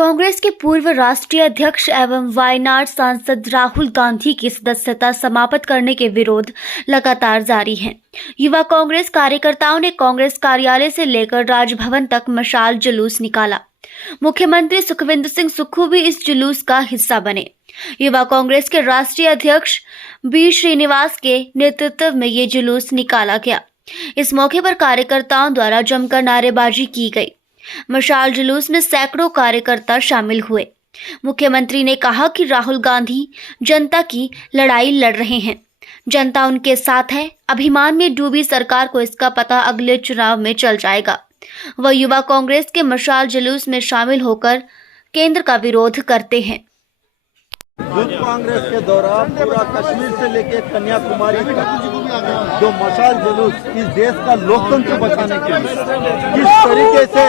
कांग्रेस के पूर्व राष्ट्रीय अध्यक्ष एवं वायनाड सांसद राहुल गांधी की सदस्यता समाप्त करने के विरोध लगातार जारी है। युवा कांग्रेस कार्यकर्ताओं ने कांग्रेस कार्यालय से लेकर राजभवन तक मशाल जुलूस निकाला। मुख्यमंत्री सुखविंदर सिंह सुक्खू भी इस जुलूस का हिस्सा बने। युवा कांग्रेस के राष्ट्रीय अध्यक्ष बी श्रीनिवास के नेतृत्व में ये जुलूस निकाला गया। इस मौके पर कार्यकर्ताओं द्वारा जमकर नारेबाजी की गई। मशाल जुलूस में सैकड़ों कार्यकर्ता शामिल हुए। मुख्यमंत्री ने कहा कि राहुल गांधी जनता की लड़ाई लड़ रहे हैं, जनता उनके साथ है। अभिमान में डूबी सरकार को इसका पता अगले चुनाव में चल जाएगा। वह युवा कांग्रेस के मशाल जुलूस में शामिल होकर केंद्र का विरोध करते हैं। यूथ कांग्रेस के दौरान पूरा कश्मीर से लेकर कन्याकुमारी तक जो मशाल जुलूस इस देश का लोकतंत्र बचाने के लिए किस तरीके से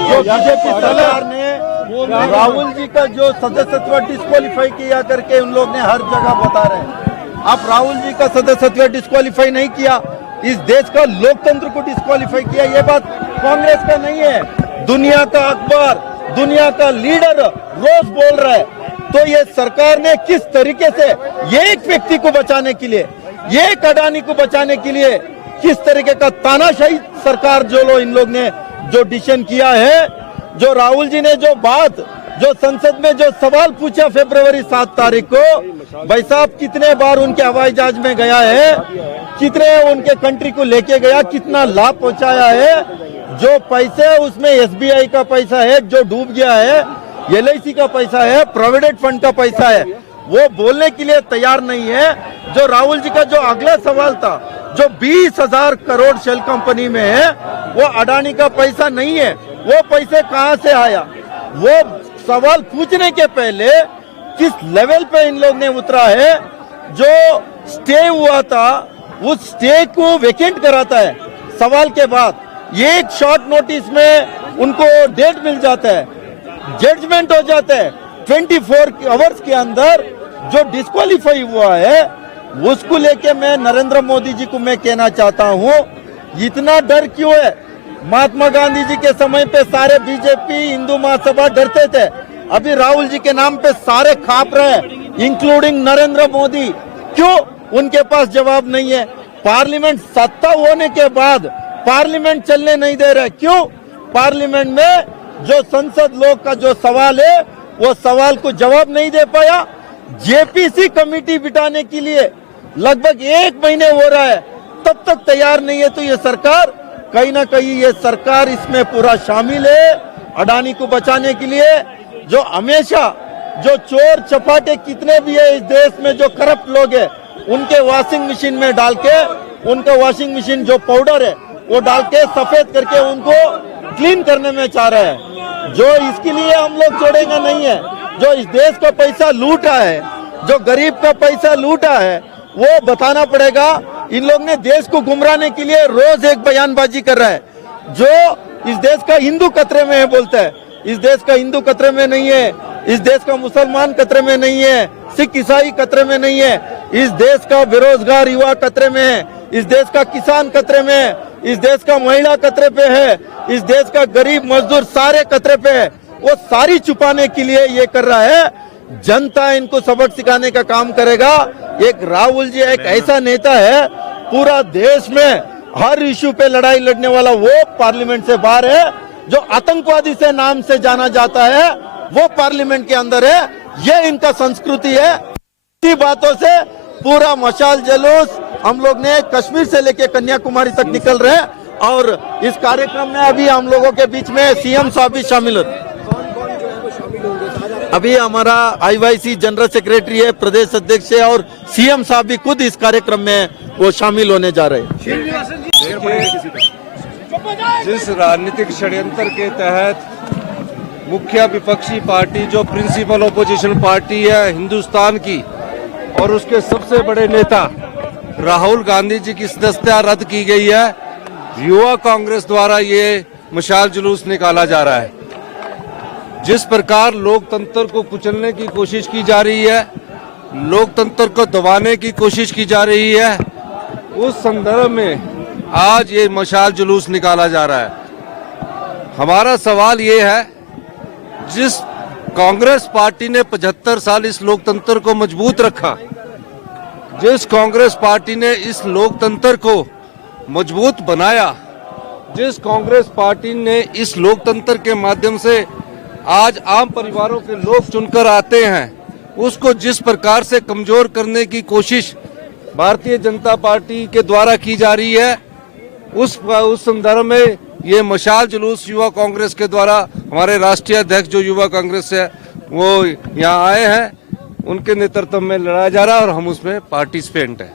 जो बीजेपी सरकार ने राहुल जी का जो सदस्यत्व डिस्क्वालीफाई किया करके उन लोग ने हर जगह बता रहे हैं। आप राहुल जी का सदस्यत्व डिस्क्वालीफाई नहीं किया, इस देश का लोकतंत्र को डिस्क्वालीफाई किया। ये बात कांग्रेस का नहीं है, दुनिया का अखबार, दुनिया का लीडर रोज बोल रहा है। तो ये सरकार ने किस तरीके से ये एक व्यक्ति को बचाने के लिए, ये एक अडानी को बचाने के लिए किस तरीके का तानाशाही सरकार इन लोग ने जो डिसीजन किया है। जो राहुल जी ने जो बात जो संसद में जो सवाल पूछा फरवरी 7 तारीख को, भाई साहब कितने बार उनके हवाई जहाज में गया है, कितने उनके कंट्री को लेके गया, कितना लाभ पहुंचाया है। जो पैसे उसमें एसबीआई का पैसा है जो डूब गया है, LIC का पैसा है, प्रोविडेंट फंड का पैसा है, वो बोलने के लिए तैयार नहीं है। जो राहुल जी का जो अगला सवाल था, जो 20,000 करोड़ शेल कंपनी में है, वो अडानी का पैसा नहीं है, वो पैसे कहां से आया, वो सवाल पूछने के पहले किस लेवल पे इन लोग ने उतरा है। जो स्टे हुआ था उस स्टे को वेकेंट कराता है सवाल के बाद। ये एक शॉर्ट नोटिस में उनको डेट मिल जाता है, जजमेंट हो जाता है। 24 आवर्स के अंदर जो डिस्क्वालीफाई हुआ है उसको लेके मैं नरेंद्र मोदी जी को मैं कहना चाहता हूँ, इतना डर क्यों है। महात्मा गांधी जी के समय पे सारे बीजेपी हिंदू महासभा डरते थे, अभी राहुल जी के नाम पे सारे खाप रहे हैं, इंक्लूडिंग नरेंद्र मोदी। क्यों उनके पास जवाब नहीं है। पार्लियामेंट सत्ता होने के बाद पार्लियामेंट चलने नहीं दे रहे, क्यों। पार्लियामेंट में जो संसद लोग का जो सवाल है वो सवाल को जवाब नहीं दे पाया। जेपीसी कमेटी बिठाने के लिए लगभग 1 महीने हो रहा है, तब तक तैयार नहीं है। तो ये सरकार कहीं ना कहीं ये सरकार इसमें पूरा शामिल है अडानी को बचाने के लिए। जो हमेशा जो चोर चपाटे कितने भी है इस देश में, जो करप्ट लोग है, उनके वॉशिंग मशीन में डाल के, उनका वॉशिंग मशीन जो पाउडर है वो डाल के सफेद करके उनको क्लीन करने में चाह रहे हैं। जो इसके लिए हम लोग छोड़ेंगे नहीं है। जो इस देश का पैसा लूटा है, जो गरीब का पैसा लूटा है, वो बताना पड़ेगा। इन लोग ने देश को गुमराने के लिए रोज एक बयानबाजी कर रहा है। जो इस देश का हिंदू खतरे में है बोलता है, इस देश का हिंदू खतरे में नहीं है, इस देश का मुसलमान खतरे में नहीं है, सिख ईसाई खतरे में नहीं है, इस देश का बेरोजगार युवा खतरे में है, इस देश का किसान खतरे में है, इस देश का महिला खतरे पे है, इस देश का गरीब मजदूर सारे खतरे पे है। वो सारी छुपाने के लिए ये कर रहा है। जनता इनको सबक सिखाने का काम करेगा। एक राहुल जी एक ऐसा नेता है, पूरा देश में हर इश्यू पे लड़ाई लड़ने वाला, वो पार्लियामेंट से बाहर है। जो आतंकवादी से नाम से जाना जाता है वो पार्लियामेंट के अंदर है। ये इनका संस्कृति है। इसी बातों से पूरा मशाल जुलूस हम लोग ने कश्मीर से लेके कन्याकुमारी तक निकल रहे हैं। और इस कार्यक्रम में अभी हम लोगों के बीच में सीएम साहब भी शामिल होते। अभी हमारा IYC जनरल सेक्रेटरी है, प्रदेश अध्यक्ष है, और सीएम साहब भी खुद इस कार्यक्रम में वो शामिल होने जा रहे हैं। जिस राजनीतिक षड्यंत्र के तहत मुख्य विपक्षी पार्टी जो प्रिंसिपल ओपोजिशन पार्टी है हिंदुस्तान की, और उसके सबसे बड़े नेता राहुल गांधी जी की सदस्यता रद्द की गई है, युवा कांग्रेस द्वारा ये मशाल जुलूस निकाला जा रहा है। जिस प्रकार लोकतंत्र को कुचलने की कोशिश की जा रही है, लोकतंत्र को दबाने की कोशिश की जा रही है, उस संदर्भ में आज ये मशाल जुलूस निकाला जा रहा है। हमारा सवाल ये है जिस कांग्रेस पार्टी ने 75 साल इस लोकतंत्र को मजबूत रखा, जिस कांग्रेस पार्टी ने इस लोकतंत्र को मजबूत बनाया, जिस कांग्रेस पार्टी ने इस लोकतंत्र के माध्यम से आज आम परिवारों के लोग चुनकर आते हैं, उसको जिस प्रकार से कमजोर करने की कोशिश भारतीय जनता पार्टी के द्वारा की जा रही है, उस संदर्भ में ये मशाल जुलूस युवा कांग्रेस के द्वारा हमारे राष्ट्रीय अध्यक्ष जो युवा कांग्रेस है वो यहाँ आए हैं, उनके नेतृत्व में लड़ाया जा रहा है और हम उसमें पार्टिसिपेंट हैं।